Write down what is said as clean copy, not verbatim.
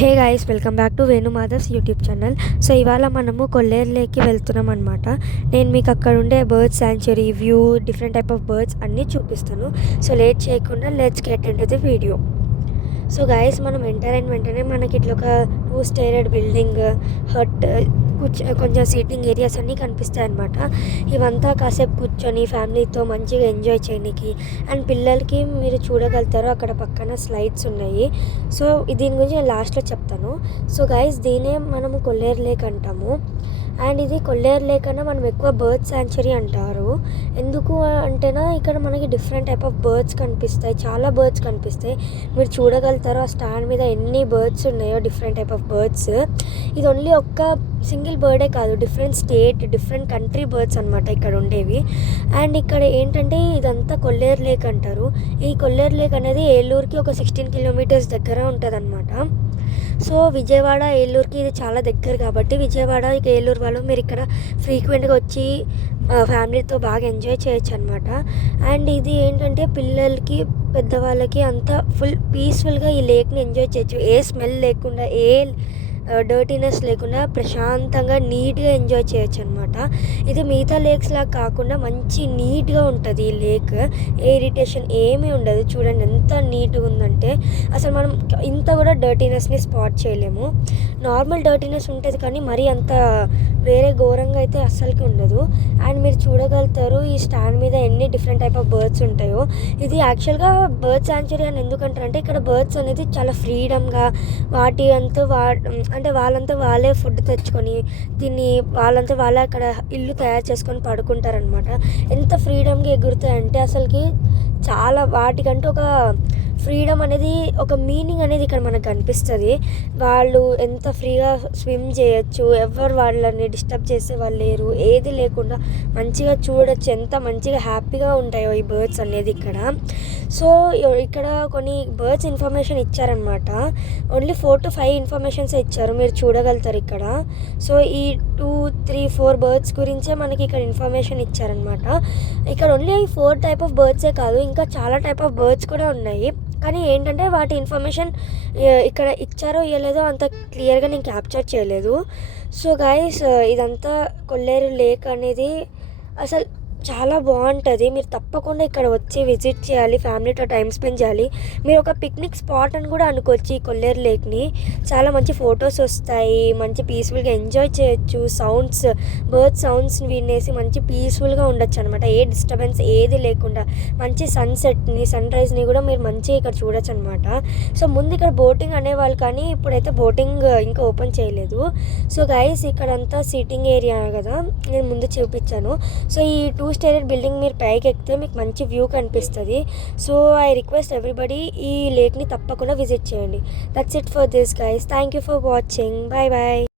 Hey guys, welcome back to Venu Madhav's YouTube channel. So ఇవాళ మనము కొల్లేరు లేక్కి వెళ్తున్నాం అనమాట. నేను మీకు అక్కడ ఉండే birds sanctuary view, different type of birds అన్నీ చూపిస్తాను. సో లేట్ చేయకుండా let's get into the video. So guys, మనం ఎంటర్ అయిన వెంటనే మనకి ఇట్లా ఒక 2 స్టేర్డ్ బిల్డింగ్, హట్, కొంచెం సీటింగ్ ఏరియాస్ అన్నీ కనిపిస్తాయి అనమాట. ఇవంతా కాసేపు కూర్చొని ఫ్యామిలీతో మంచిగా ఎంజాయ్ చేయడానికి. అండ్ పిల్లలకి మీరు చూడగలుగుతారు, అక్కడ పక్కన స్లైడ్స్ ఉన్నాయి. సో దీని గురించి నేను లాస్ట్లో చెప్తాను. సో గైస్, దీనే మనము కొల్లేరు లేక్ అంటాము. అండ్ ఇది కొల్లేరు లేక్ అన్న మనం ఎక్కువ బర్డ్ శాంచురీ అంటారు. ఎందుకు అంటేనా, ఇక్కడ మనకి డిఫరెంట్ టైప్ ఆఫ్ బర్డ్స్ కనిపిస్తాయి, చాలా బర్డ్స్ కనిపిస్తాయి. మీరు చూడగలుగుతారు ఆ స్టాండ్ మీద ఎన్ని బర్డ్స్ ఉన్నాయో, డిఫరెంట్ టైప్ ఆఫ్ బర్డ్స్. ఇది ఓన్లీ ఒక్క సింగిల్ బర్డే కాదు, different state, different country birds అనమాట ఇక్కడ ఉండేవి. అండ్ ఇక్కడ ఏంటంటే ఇదంతా కొల్లేరు లేక్ అంటారు. ఈ కొల్లేరు లేక్ అనేది ఏలూరుకి ఒక 16 కిలోమీటర్స్ దగ్గర ఉంటుంది అనమాట. సో విజయవాడ ఏలూరుకి ఇది చాలా దగ్గర కాబట్టి విజయవాడ ఏలూరు వాళ్ళు మీరు ఇక్కడ ఫ్రీక్వెంట్గా వచ్చి ఫ్యామిలీతో బాగా ఎంజాయ్ చేయొచ్చు అనమాట. అండ్ ఇది ఏంటంటే పిల్లలకి, పెద్దవాళ్ళకి అంతా ఫుల్ పీస్ఫుల్గా ఈ లేక్ని ఎంజాయ్ చేయొచ్చు. ఏ స్మెల్ లేకుండా, ఏ డర్టీనెస్ లేకుండా ప్రశాంతంగా నీట్గా ఎంజాయ్ చేయొచ్చు అనమాట. ఇది మిగతా లేక్స్ లాగా కాకుండా మంచి నీట్గా ఉంటుంది ఈ లేక్. ఏ ఇరిటేషన్ ఏమీ ఉండదు. చూడండి ఎంత నీట్గా ఉందంటే అసలు మనం ఇంత కూడా డర్టీనెస్ని స్పాట్ చేయలేము. నార్మల్ డర్టీనెస్ ఉంటుంది కానీ మరీ అంత వేరే ఘోరంగా అయితే అస్సలకి ఉండదు. అండ్ మీరు చూడగలుగుతారు ఈ స్టాండ్ మీద ఎన్ని డిఫరెంట్ టైప్ ఆఫ్ బర్డ్స్ ఉంటాయో. ఇది యాక్చువల్గా బర్డ్ శాంచురీ అని ఎందుకంటారంటే ఇక్కడ బర్డ్స్ అనేది చాలా ఫ్రీడమ్గా వాటి అంతా అంటే వాళ్ళంతా వాళ్ళే ఫుడ్ తెచ్చుకొని దీన్ని వాళ్ళంతా వాళ్ళే అక్కడ ఇల్లు తయారు చేసుకొని పడుకుంటారనమాట. ఎంత ఫ్రీడమ్గా ఎగురుతాయంటే అసలుకి చాలా, వాటికంటూ ఒక ఫ్రీడమ్ అనేది, ఒక మీనింగ్ అనేది ఇక్కడ మనకు కనిపిస్తుంది. వాళ్ళు ఎంత ఫ్రీగా స్విమ్ చేయొచ్చు, ఎవరు వాళ్ళని డిస్టర్బ్ చేసే వాళ్ళు లేరు, ఏది లేకుండా మంచిగా చూడొచ్చు. ఎంత మంచిగా హ్యాపీగా ఉంటాయో ఈ బర్డ్స్ అనేది ఇక్కడ. సో ఇక్కడ కొన్ని బర్డ్స్ ఇన్ఫర్మేషన్ ఇచ్చారనమాట. ఓన్లీ 4 to 5 ఇన్ఫర్మేషన్స్ ఇచ్చారు, మీరు చూడగలుగుతారు ఇక్కడ. సో ఈ 2, 3, 4 బర్డ్స్ గురించే మనకి ఇక్కడ ఇన్ఫర్మేషన్ ఇచ్చారనమాట. ఇక్కడ ఓన్లీ 4 టైప్ ఆఫ్ బర్డ్సే కాదు, ఇంకా చాలా టైప్ ఆఫ్ బర్డ్స్ కూడా ఉన్నాయి. కానీ ఏంటంటే వాటి ఇన్ఫర్మేషన్ ఇక్కడ ఇచ్చారో ఇవ్వలేదో అంత క్లియర్గా నేను క్యాప్చర్ చేయలేదు. సో గైస్, ఇదంతా కొల్లేరు లేక్ అనేది అసలు చాలా బాగుంటుంది. మీరు తప్పకుండా ఇక్కడ వచ్చి విజిట్ చేయాలి, ఫ్యామిలీతో టైం స్పెండ్ చేయాలి. మీరు ఒక పిక్నిక్ స్పాట్ అని కూడా అనుకోవచ్చు ఈ కొల్లేరు లేక్ని. చాలా మంచి ఫొటోస్ వస్తాయి, మంచి పీస్ఫుల్గా ఎంజాయ్ చేయొచ్చు. సౌండ్స్, బర్డ్ సౌండ్స్ని వినేసి మంచి పీస్ఫుల్గా ఉండొచ్చు అనమాట. ఏ డిస్టర్బెన్స్ ఏది లేకుండా మంచి సన్సెట్ని, సన్ రైజ్ని కూడా మీరు మంచిగా ఇక్కడ చూడొచ్చు అనమాట. సో ముందు ఇక్కడ బోటింగ్ అనేవాళ్ళు కానీ ఇప్పుడైతే బోటింగ్ ఇంకా ఓపెన్ చేయలేదు. సో గైస్, ఇక్కడంతా సిట్టింగ్ ఏరియా కదా, నేను ముందు చూపించాను. సో ఈ 2 స్టేర్డ్ బిల్డింగ్ మీరు పైకి ఎక్కితే మీకు మంచి వ్యూ కనిపిస్తుంది. సో ఐ రిక్వెస్ట్ ఎవ్రీబడి ఈ లేక్ని తప్పకుండా విజిట్ చేయండి. That's it for this guys. Thank you for watching. Bye bye.